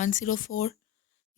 104।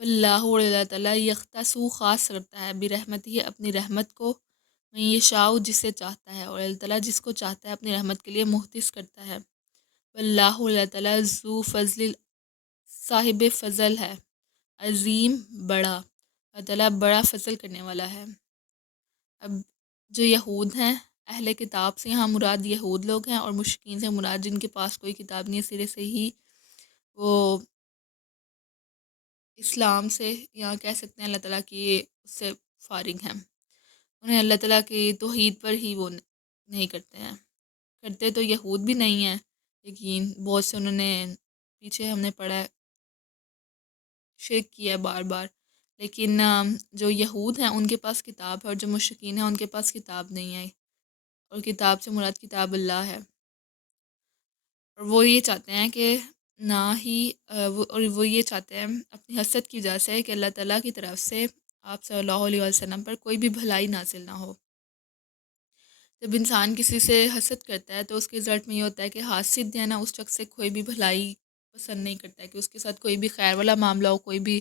واللہ اور اللہ تعالیٰ یختص خاص کرتا ہے برحمت ہی اپنی رحمت کو، میں یہ شاؤ جسے چاہتا ہے، اور اللہ تعالیٰ جس کو چاہتا ہے اپنی رحمت کے لیے مختص کرتا ہے۔ واللہ اللہ تعالیٰ ذو فضل صاحب فضل ہے، عظیم بڑا، اللہ تعالیٰ بڑا فضل کرنے والا ہے۔ اب جو یہود ہیں، اہل کتاب سے یہاں مراد یہود لوگ ہیں، اور مشرکین سے مراد جن کے پاس کوئی کتاب نہیں ہے، سرے سے ہی وہ اسلام سے یا کہہ سکتے ہیں اللہ تعالیٰ کی اس سے فارغ ہیں، انہیں اللہ تعالیٰ کی توحید پر ہی وہ نہیں کرتے ہیں، کرتے تو یہود بھی نہیں ہیں، لیکن بہت سے انہوں نے پیچھے ہم نے پڑھا ہے شرک کیا ہے بار بار، لیکن جو یہود ہیں ان کے پاس کتاب ہے، اور جو مشرکین ہیں ان کے پاس کتاب نہیں ہے، اور کتاب سے مراد کتاب اللہ ہے، اور وہ یہ چاہتے ہیں کہ نہ ہی وہ یہ چاہتے ہیں اپنی حسد کی وجہ سے کہ اللہ تعالیٰ کی طرف سے آپ صلی اللہ علیہ وسلم پر کوئی بھی بھلائی نازل نہ ہو۔ جب انسان کسی سے حسد کرتا ہے تو اس کے رزلٹ میں یہ ہوتا ہے کہ حاسد جو ہے نا اس شخص سے کوئی بھی بھلائی پسند نہیں کرتا ہے، کہ اس کے ساتھ کوئی بھی خیر والا معاملہ ہو، کوئی بھی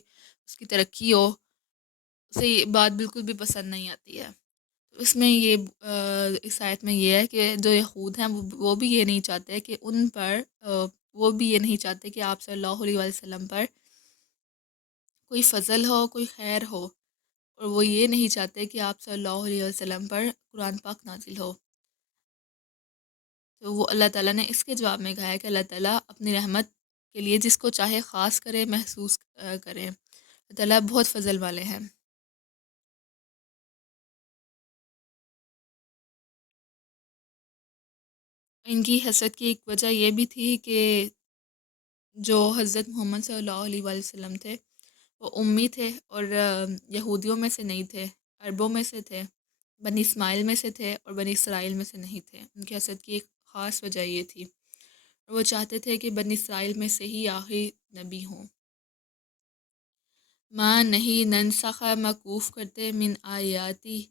اس کی ترقی ہو، اسے یہ بات بالکل بھی پسند نہیں آتی ہے۔ تو اس میں یہ اس آیت میں یہ ہے کہ جو یہود ہیں وہ بھی یہ نہیں چاہتے کہ ان پر وہ بھی یہ نہیں چاہتے کہ آپ صلی اللہ علیہ وسلم پر کوئی فضل ہو، کوئی خیر ہو، اور وہ یہ نہیں چاہتے کہ آپ صلی اللہ علیہ وسلم پر قرآن پاک نازل ہو۔ تو وہ اللہ تعالیٰ نے اس کے جواب میں کہا ہے کہ اللہ تعالیٰ اپنی رحمت کے لیے جس کو چاہے خاص کرے، محسوس کرے، اللہ تعالیٰ بہت فضل والے ہیں۔ ان کی حسد کی ایک وجہ یہ بھی تھی کہ جو حضرت محمد صلی اللہ علیہ وآلہ وسلم تھے وہ امی تھے، اور یہودیوں میں سے نہیں تھے، عربوں میں سے تھے، بنی اسماعیل میں سے تھے، اور بنی اسرائیل میں سے نہیں تھے۔ ان کی حسد کی ایک خاص وجہ یہ تھی، اور وہ چاہتے تھے کہ بنی اسرائیل میں سے ہی آخری نبی ہوں۔ ماں نہیں ننسخ موقوف کرتے من آیاتی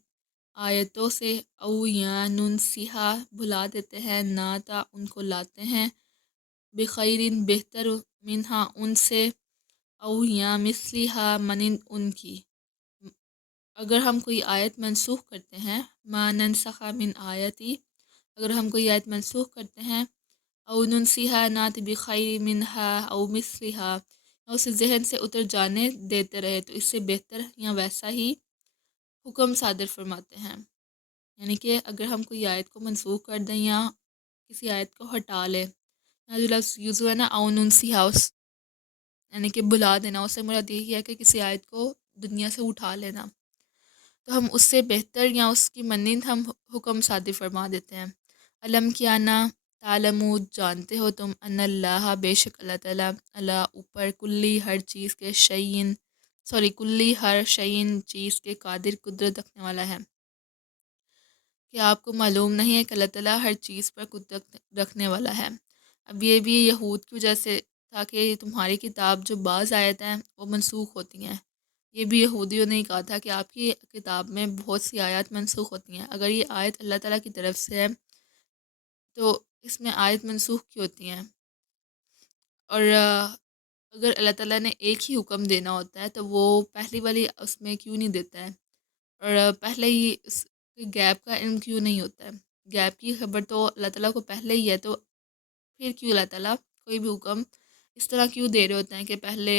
آیتوں سے، او یا ننسیحا بھلا دیتے ہیں، ناتا ان کو لاتے ہیں، بخیرن بہتر، منہا ان سے، او یا مثلیہا منند ان کی، اگر ہم کوئی آیت منسوخ کرتے ہیں، ما ننسخ من آیتی، اگر ہم کوئی آیت منسوخ کرتے ہیں، او ننسیہا نات بخیر منہا او مثلیہا، یا اسے ذہن سے اتر جانے دیتے رہے تو اس سے بہتر یا ویسا ہی حکم صادر فرماتے ہیں۔ یعنی کہ اگر ہم کوئی آیت کو منسوخ کر دیں یا کسی آیت کو ہٹا لیں، یہاں جو لفظ یوز ہوا ہے نا او ننسیہا، یعنی کہ بھلا دینا، اس سے مراد یہی ہے کہ کسی آیت کو دنیا سے اٹھا لینا، تو ہم اس سے بہتر یا اس کی مانند ہم حکم صادر فرما دیتے ہیں۔ علم کیا نا تعلمو، جانتے ہو تم، ان اللہ بے شک اللہ تعالیٰ، اللہ اوپر، کلی ہر چیز کے شعین کلی ہر شعین چیز کے قادر قدرت رکھنے والا ہے۔ کہ آپ کو معلوم نہیں ہے کہ اللہ تعالیٰ ہر چیز پر قدرت رکھنے والا ہے۔ اب یہ بھی یہود کی وجہ سے تھا کہ تمہاری کتاب جو بعض آیت ہیں وہ منسوخ ہوتی ہیں، یہ بھی یہودیوں نے کہا تھا کہ آپ کی کتاب میں بہت سی آیات منسوخ ہوتی ہیں، اگر یہ آیت اللہ تعالیٰ کی طرف سے ہے تو اس میں آیت منسوخ کی ہوتی ہیں، اور اگر اللہ تعالیٰ نے ایک ہی حکم دینا ہوتا ہے تو وہ پہلی والی اس میں کیوں نہیں دیتا ہے، اور پہلے ہی اس گیپ کا علم کیوں نہیں ہوتا ہے، گیپ کی خبر تو اللہ تعالیٰ کو پہلے ہی ہے، تو پھر کیوں اللہ تعالیٰ کوئی بھی حکم اس طرح کیوں دے رہے ہوتے ہیں کہ پہلے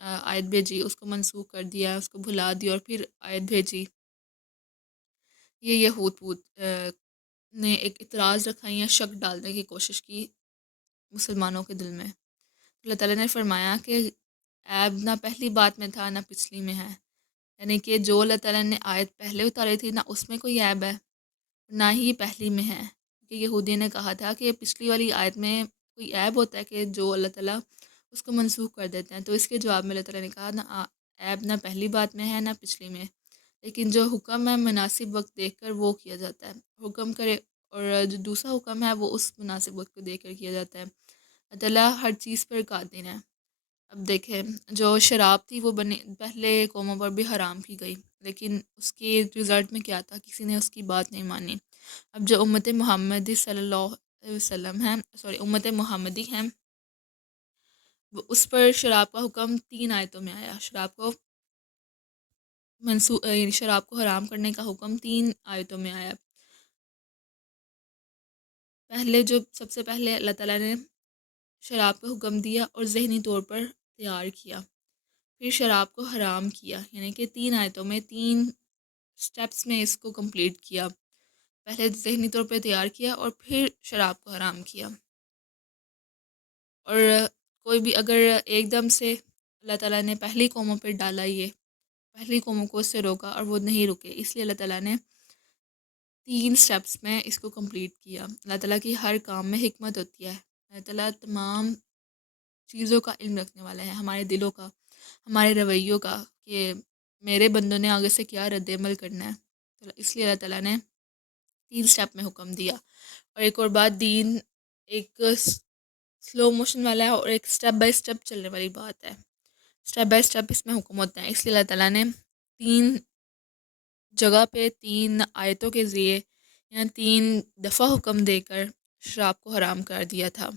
آیت بھیجی، اس کو منسوخ کر دیا، اس کو بھلا دیا، اور پھر آیت بھیجی۔ یہ یہود نے ایک اعتراض رکھا یا شک ڈالنے کی کوشش کی مسلمانوں کے دل میں۔ اللہ تعالیٰ نے فرمایا کہ عیب نہ پہلی بات میں تھا نہ پچھلی میں ہے، یعنی کہ جو اللہ تعالیٰ نے آیت پہلے اتاری تھی نہ اس میں کوئی عیب ہے نہ ہی پہلی میں ہے، کہ یہودی نے کہا تھا کہ پچھلی والی آیت میں کوئی عیب ہوتا ہے کہ جو اللہ تعالیٰ اس کو منسوخ کر دیتے ہیں، تو اس کے جواب میں اللہ تعالیٰ نے کہا نہ عیب نہ پہلی بات میں ہے نہ پچھلی میں، لیکن جو حکم ہے مناسب وقت دیکھ کر وہ کیا جاتا ہے، حکم کرے، اور جو دوسرا حکم ہے وہ اس مناسب وقت کو دیکھ کر کیا جاتا ہے۔ اللہ تعالیٰ ہر چیز پر قادر ہے۔ اب دیکھیں جو شراب تھی وہ پہلے قوموں پر بھی حرام کی گئی، لیکن اس کے رزلٹ میں کیا تھا، کسی نے اس کی بات نہیں مانی۔ اب جو امت محمدی صلی اللہ علیہ وسلم ہیں، امت محمدی ہیں، اس پر شراب کا حکم 3 آیتوں میں آیا، یعنی شراب کو حرام کرنے کا حکم 3 آیتوں میں آیا۔ سب سے پہلے اللہ تعالیٰ نے شراب کا حکم دیا اور ذہنی طور پر تیار کیا، پھر شراب کو حرام کیا، یعنی کہ 3 آیتوں میں 3 سٹیپس میں اس کو کمپلیٹ کیا۔ پہلے ذہنی طور پہ تیار کیا اور پھر شراب کو حرام کیا۔ اور کوئی بھی اگر ایک دم سے اللہ تعالیٰ نے پہلی قوموں پہ ڈالا، یہ پہلی قوموں کو اس سے روکا اور وہ نہیں رکے، اس لیے اللہ تعالیٰ نے 3 سٹیپس میں اس کو کمپلیٹ کیا۔ اللہ تعالیٰ کی ہر کام میں حکمت ہوتی ہے۔ اللہ تعالیٰ تمام چیزوں کا علم رکھنے والا ہے، ہمارے دلوں کا، ہمارے رویوں کا، کہ میرے بندوں نے آگے سے کیا رد عمل کرنا ہے۔ اس لیے اللہ تعالیٰ نے 3 سٹیپ میں حکم دیا۔ اور ایک اور بات، دین ایک سلو موشن والا ہے اور ایک سٹیپ بائی سٹیپ چلنے والی بات ہے۔ سٹیپ بائی سٹیپ اس میں حکم ہوتا ہے، اس لیے اللہ تعالیٰ نے 3 جگہ پہ 3 آیتوں کے ذریعے یا 3 دفعہ حکم دے کر شراب کو حرام کر دیا تھا۔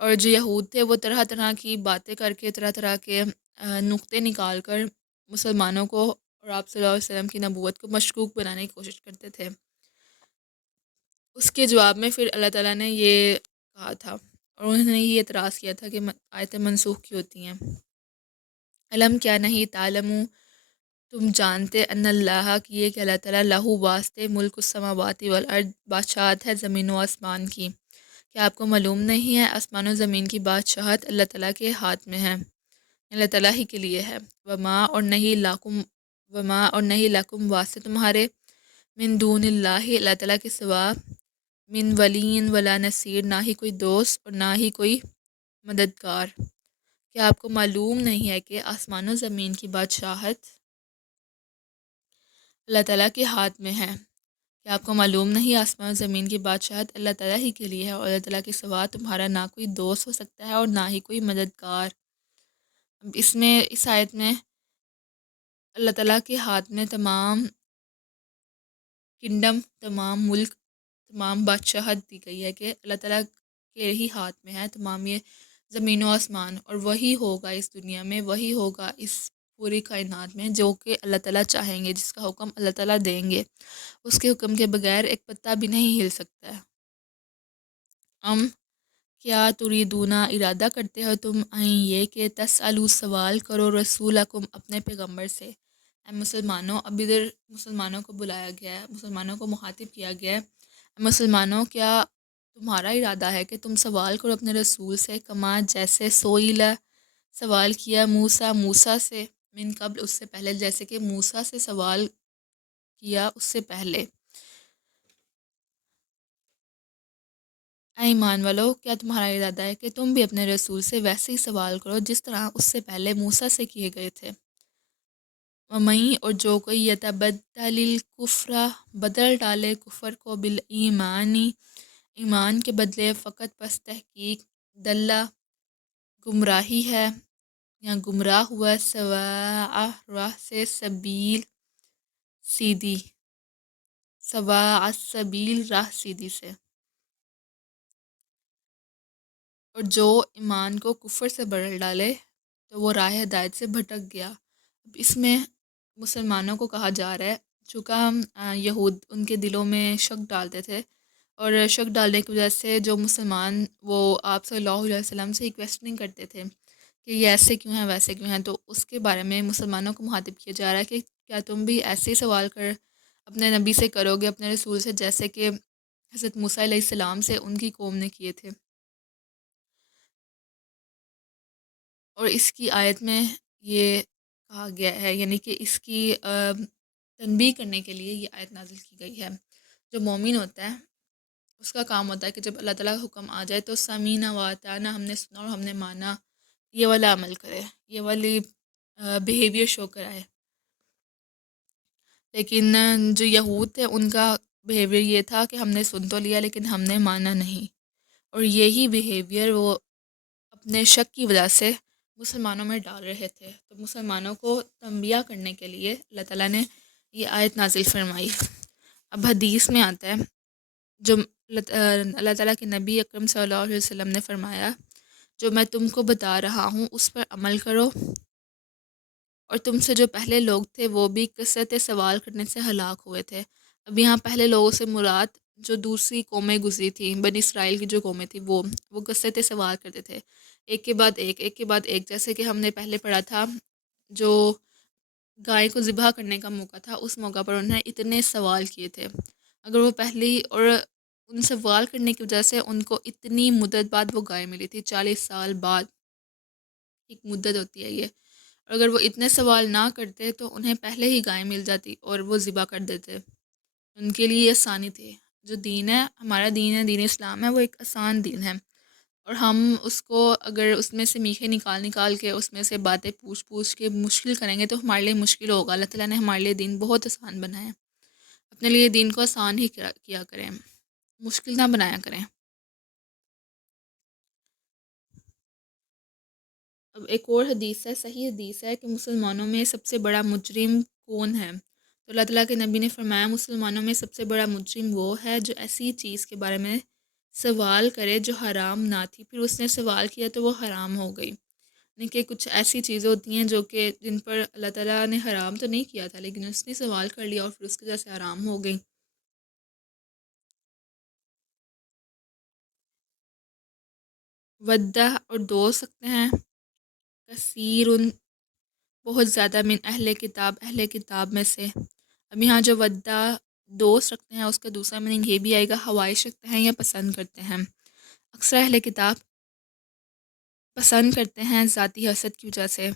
اور جو یہود تھے وہ طرح طرح کی باتیں کر کے، طرح طرح کے نقطے نکال کر مسلمانوں کو اور آپ صلی اللہ علیہ وسلم کی نبوت کو مشکوک بنانے کی کوشش کرتے تھے۔ اس کے جواب میں پھر اللہ تعالیٰ نے یہ کہا تھا اور انہوں نے یہ اعتراض کیا تھا کہ آیتیں منسوخ کی ہوتی ہیں۔ علم کیا نہیں تعلموں، تم جانتے ان اللہ کی، یہ کہ اللہ تعالیٰ لہو واسطے ملک السماوات والارض، بادشاہت ہے زمین و آسمان کی۔ کیا آپ کو معلوم نہیں ہے آسمان و زمین کی بادشاہت اللہ تعالیٰ کے ہاتھ میں ہے، اللہ تعالیٰ ہی کے لیے ہے۔ وما اور نہیں لکم واسطے تمہارے، من دون اللہ اللہ تعالیٰ کے سوا، من ولی ولا نصیر نہ ہی کوئی دوست اور نہ ہی کوئی مددگار۔ کیا آپ کو معلوم نہیں ہے کہ آسمان و زمین کی بادشاہت اللہ تعالیٰ کے ہاتھ میں ہے؟ کیا آپ کو معلوم نہیں آسمان و زمین کی بادشاہت اللہ تعالیٰ ہی کے لیے ہے اور اللہ تعالیٰ کے سوا تمہارا نہ کوئی دوست ہو سکتا ہے اور نہ ہی کوئی مددگار۔ اب اس آیت میں اللہ تعالیٰ کے ہاتھ میں تمام کنگڈم، تمام ملک، تمام بادشاہت دی گئی ہے کہ اللہ تعالیٰ کے ہی ہاتھ میں ہے تمام یہ زمین و آسمان، اور وہی ہوگا اس دنیا میں، وہی ہوگا اس پوری کائنات میں جو کہ اللہ تعالیٰ چاہیں گے، جس کا حکم اللہ تعالیٰ دیں گے۔ اس کے حکم کے بغیر ایک پتا بھی نہیں ہل سکتا ہے۔ کیا تریدون، ارادہ کرتے ہو تم، یہ کہ تسألوا، سوال کرو، رسولکم، اپنے پیغمبر سے۔ اے مسلمانوں، اب ادھر مسلمانوں کو بلایا گیا ہے، مسلمانوں کو مخاطب کیا گیا ہے۔ مسلمانوں، کیا تمہارا ارادہ ہے کہ تم سوال کرو اپنے رسول سے، کما جیسے سوئیلا، سوال کیا موسیٰ سے، من قبل، اس سے پہلے، جیسے کہ موسیٰ سے سوال کیا اس سے پہلے۔ اے ایمان والو، کیا تمہارا ارادہ ہے کہ تم بھی اپنے رسول سے ویسے ہی سوال کرو جس طرح اس سے پہلے موسیٰ سے کیے گئے تھے۔ وَمَن، اور جو کوئی یتبدل الکفر، بدل ڈالے کفر کو، بالایمانی، ایمان کے بدلے، فقط پس تحقیق، دلہ، گمراہی ہے یا گمراہ ہوا، سواء، راہ سے، سبیل، سیدھی، سواء السبیل، راہ سیدھی سے۔ اور جو ایمان کو کفر سے بدل ڈالے تو وہ راہ ہدایت سے بھٹک گیا۔ اب اس میں مسلمانوں کو کہا جا رہا ہے، چونکہ یہود ان کے دلوں میں شک ڈالتے تھے، اور شک ڈالنے کی وجہ سے جو مسلمان وہ آپ صلی اللہ علیہ وسلم سے ہی کویسچننگ کرتے تھے کہ یہ ایسے کیوں ہیں، ویسے کیوں ہیں، تو اس کے بارے میں مسلمانوں کو مخاطب کیا جا رہا ہے کہ کیا تم بھی ایسے ہی سوال کر اپنے نبی سے کرو گے، اپنے رسول سے، جیسے کہ حضرت موسیٰ علیہ السلام سے ان کی قوم نے کیے تھے۔ اور اس کی آیت میں یہ کہا گیا ہے، یعنی کہ اس کی تنبیہ کرنے کے لیے یہ آیت نازل کی گئی ہے۔ جو مومن ہوتا ہے اس کا کام ہوتا ہے کہ جب اللہ تعالیٰ کا حکم آ جائے تو سمینا و اطعنا، ہم نے سنا اور ہم نے مانا، یہ والا عمل کرے، یہ والی بیہیویئر شو کرائے۔ لیکن جو یہود تھے ان کا بیہیویئر یہ تھا کہ ہم نے سن تو لیا لیکن ہم نے مانا نہیں، اور یہی بیہیویئر وہ اپنے شک کی وجہ سے مسلمانوں میں ڈال رہے تھے۔ تو مسلمانوں کو تنبیہ کرنے کے لیے اللہ تعالیٰ نے یہ آیت نازل فرمائی۔ اب حدیث میں آتا ہے، جو اللہ تعالیٰ کے نبی اکرم صلی اللہ علیہ وسلم نے فرمایا، جو میں تم کو بتا رہا ہوں اس پر عمل کرو، اور تم سے جو پہلے لوگ تھے وہ بھی کثرت سوال کرنے سے ہلاک ہوئے تھے۔ اب یہاں پہلے لوگوں سے مراد جو دوسری قومیں گزری تھیں، بنی اسرائیل کی جو قومیں تھیں، وہ کثرت سوال کرتے تھے، ایک کے بعد ایک، ایک کے بعد ایک، جیسے کہ ہم نے پہلے پڑھا تھا جو گائے کو ذبح کرنے کا موقع تھا، اس موقع پر انہوں نے اتنے سوال کیے تھے۔ اگر وہ پہلی اور ان سوال کرنے کی وجہ سے ان کو اتنی مدت بعد وہ گائے ملی تھی، 40 سال بعد ایک مدت ہوتی ہے یہ، اور اگر وہ اتنے سوال نہ کرتے تو انہیں پہلے ہی گائے مل جاتی اور وہ ذبح کر دیتے۔ ان کے لیے یہ آسانی تھی۔ جو دین ہے، ہمارا دین ہے، دین اسلام ہے، وہ ایک آسان دین ہے، اور ہم اس کو اگر اس میں سے میٹھے نکال نکال کے اس میں سے باتیں پوچھ پوچھ کے مشکل کریں گے تو ہمارے لیے مشکل ہوگا۔ اللہ تعالیٰ نے ہمارے لیے دین بہت آسان بنایا ہے، اپنے لیے دین کو آسان ہی کیا کریں، مشکل نہ بنایا کریں۔ اب ایک اور حدیث ہے، صحیح حدیث ہے کہ مسلمانوں میں سب سے بڑا مجرم کون ہے؟ تو اللہ تعالیٰ کے نبی نے فرمایا مسلمانوں میں سب سے بڑا مجرم وہ ہے جو ایسی چیز کے بارے میں سوال کرے جو حرام نہ تھی، پھر اس نے سوال کیا تو وہ حرام ہو گئی۔ یعنی کہ کچھ ایسی چیزیں ہوتی ہیں جو کہ جن پر اللہ تعالیٰ نے حرام تو نہیں کیا تھا لیکن اس نے سوال کر لیا اور پھر اس کی وجہ سے حرام ہو گئی۔ ودہ اور دوست سکتے ہیں، کثیر بہت زیادہ، من اہل کتاب میں سے۔ اب یہاں جو ودہ دوست رکھتے ہیں اس کا دوسرا میننگ یہ بھی آئے گا، خواہش رکھتے ہیں یا پسند کرتے ہیں۔ اکثر اہل کتاب پسند کرتے ہیں ذاتی حسد کی وجہ سے۔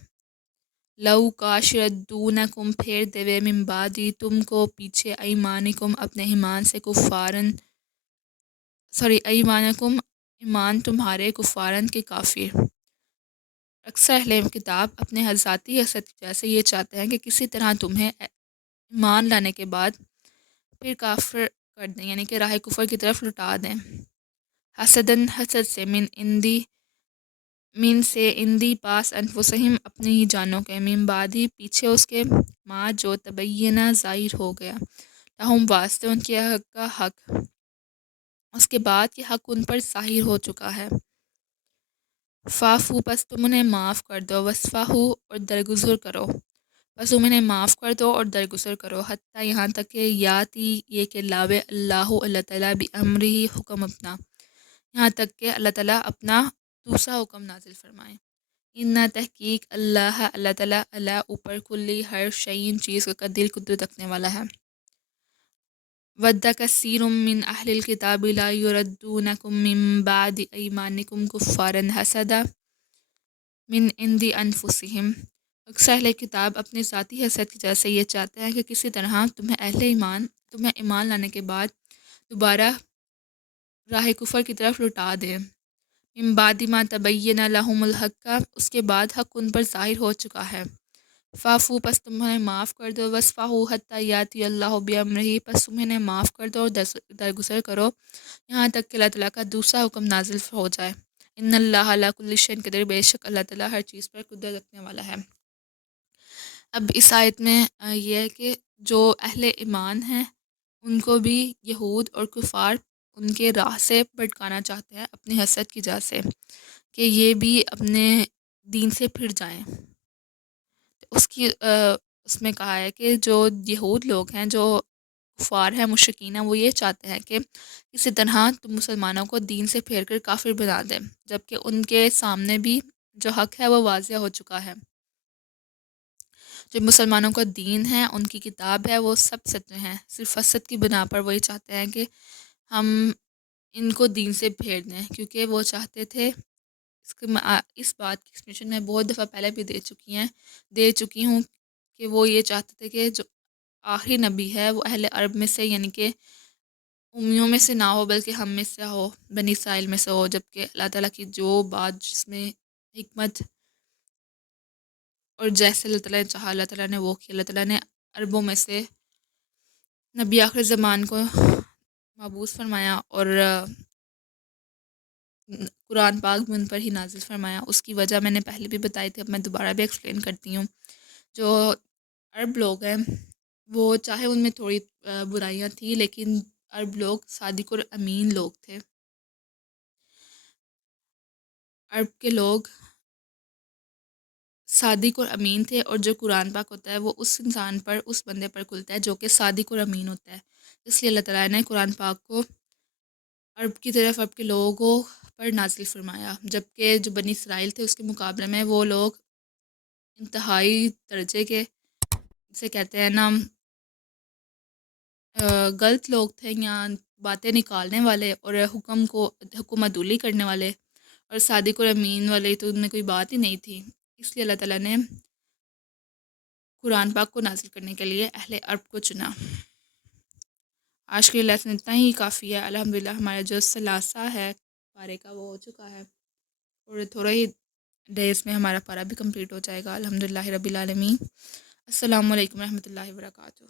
لو کاش ردونکم پھیر دیوے من بعدی، تم کو پیچھے ایمانکم اپنے ایمان سے، ایمانکم ایمان تمہارے، کفارن کے کافر۔ اکثر اہل کتاب اپنے ذاتی حسد کی وجہ سے یہ چاہتے ہیں کہ کسی طرح تمہیں ایمان لانے کے بعد پھر کافر کر دیں، یعنی کہ راہ کفر کی طرف لٹا دیں۔ حسدن حسد سے، من سے، اندی پاس، انفسہم اپنی ہی جانوں کے، من بعدی پیچھے اس کے، ما جو تبینہ ظاہر ہو گیا، لہم واسطے ان کے حق کا حق، اس کے بعد کہ حق ان پر ظاہر ہو چکا ہے۔ فافو پس تم انہیں معاف کر دو، وصفحو اور درگزر کرو، بس تم انہیں معاف کر دو اور درگزر کرو، حتیٰ یہاں تک کہ یاتی یہ کہ لاوے اللہ تعالیٰ بامرہ حکم اپنا، یہاں تک کہ اللہ تعالیٰ اپنا دوسرا حکم نازل فرمائے۔ ان تحقیق اللہ تعالیٰ اللہ اوپر کلی ہر شعین چیز کا قدیر قدرت رکھنے والا ہے۔ ود کثیر من اہل الکتاب لا یردونکم من بعد ایمانکم کفارا حسدا من عند انفسہم، اکثر اہل کتاب اپنے ذاتی حسد کی وجہ سے یہ چاہتے ہیں کہ کسی طرح تمہیں ایمان لانے کے بعد دوبارہ راہ کفر کی طرف لٹا دیں۔ من بعد ما تبین لہم الحق، اس کے بعد حق ان پر ظاہر ہو چکا ہے۔ فافو پس تم انہیں معاف کر دو، وصفحو حتیٰ یاتی اللہ بامرہ، پس تم انہیں معاف کر دو اور درگزر کرو یہاں تک کہ اللہ تعالیٰ کا دوسرا حکم نازل ہو جائے۔ ان اللہ علی کل شیء قدیر، بے شک اللہ تعالیٰ ہر چیز پر قدرت رکھنے والا ہے۔ اب اس آیت میں یہ ہے کہ جو اہل ایمان ہیں ان کو بھی یہود اور کفار ان کے راہ سے بھٹکانا چاہتے ہیں اپنی حسد کی وجہ سے، کہ یہ بھی اپنے دین سے پھر جائیں۔ اس میں کہا ہے کہ جو یہود لوگ ہیں، جو کفار ہیں، مشرکین ہیں، وہ یہ چاہتے ہیں کہ کسی طرح تم مسلمانوں کو دین سے پھیر کر کافر بنا دیں، جبکہ ان کے سامنے بھی جو حق ہے وہ واضح ہو چکا ہے۔ جو مسلمانوں کا دین ہے، ان کی کتاب ہے، وہ سب سچے ہیں، صرف حسد کی بنا پر وہی چاہتے ہیں کہ ہم ان کو دین سے پھیر دیں، کیونکہ وہ چاہتے تھے اس بات کی ایکسپلینیشن میں بہت دفعہ پہلے بھی دے چکی ہوں کہ وہ یہ چاہتے تھے کہ جو آخری نبی ہے وہ اہل عرب میں سے، یعنی کہ امیوں میں سے نہ ہو بلکہ ہم میں سے ہو، بنی اسرائیل میں سے ہو، جبکہ اللہ تعالیٰ کی جو بات جس میں حکمت اور جیسے اللہ تعالیٰ نے چاہا اللہ تعالیٰ نے وہ کیا، اللہ تعالیٰ نے عربوں میں سے نبی آخر زمان کو مبعوث فرمایا اور قرآن پاک بھی ان پر ہی نازل فرمایا۔ اس کی وجہ میں نے پہلے بھی بتائی تھی، اب میں دوبارہ بھی ایکسپلین کرتی ہوں۔ جو عرب لوگ ہیں وہ چاہے ان میں تھوڑی برائیاں تھیں لیکن عرب لوگ صادق اور امین لوگ تھے۔ عرب کے لوگ صادق اور امین تھے، اور جو قرآن پاک ہوتا ہے وہ اس انسان پر، اس بندے پر کھلتا ہے جو کہ صادق اور امین ہوتا ہے۔ اس لیے اللہ تعالیٰ نے قرآن پاک کو عرب کی طرف، عرب کے لوگوں پر نازل فرمایا، جبکہ جو بنی اسرائیل تھے اس کے مقابلے میں وہ لوگ انتہائی درجے کے، جسے کہتے ہیں نا، غلط لوگ تھے، یا باتیں نکالنے والے اور حکم عدولی کرنے والے، اور صادق اور امین والے تو ان میں کوئی بات ہی نہیں تھی۔ اس لیے اللہ تعالیٰ نے قرآن پاک کو نازل کرنے کے لیے اہل عرب کو چنا۔ آج کے لیسن اتنا ہی کافی ہے۔ الحمدللہ ہمارا جو ثلاثہ ہے پارے کا وہ ہو چکا ہے، اور تھوڑا ہی ڈیز میں ہمارا پارا بھی کمپلیٹ ہو جائے گا الحمدللہ رب العالمین۔ السلام علیکم ورحمۃ اللہ وبرکاتہ۔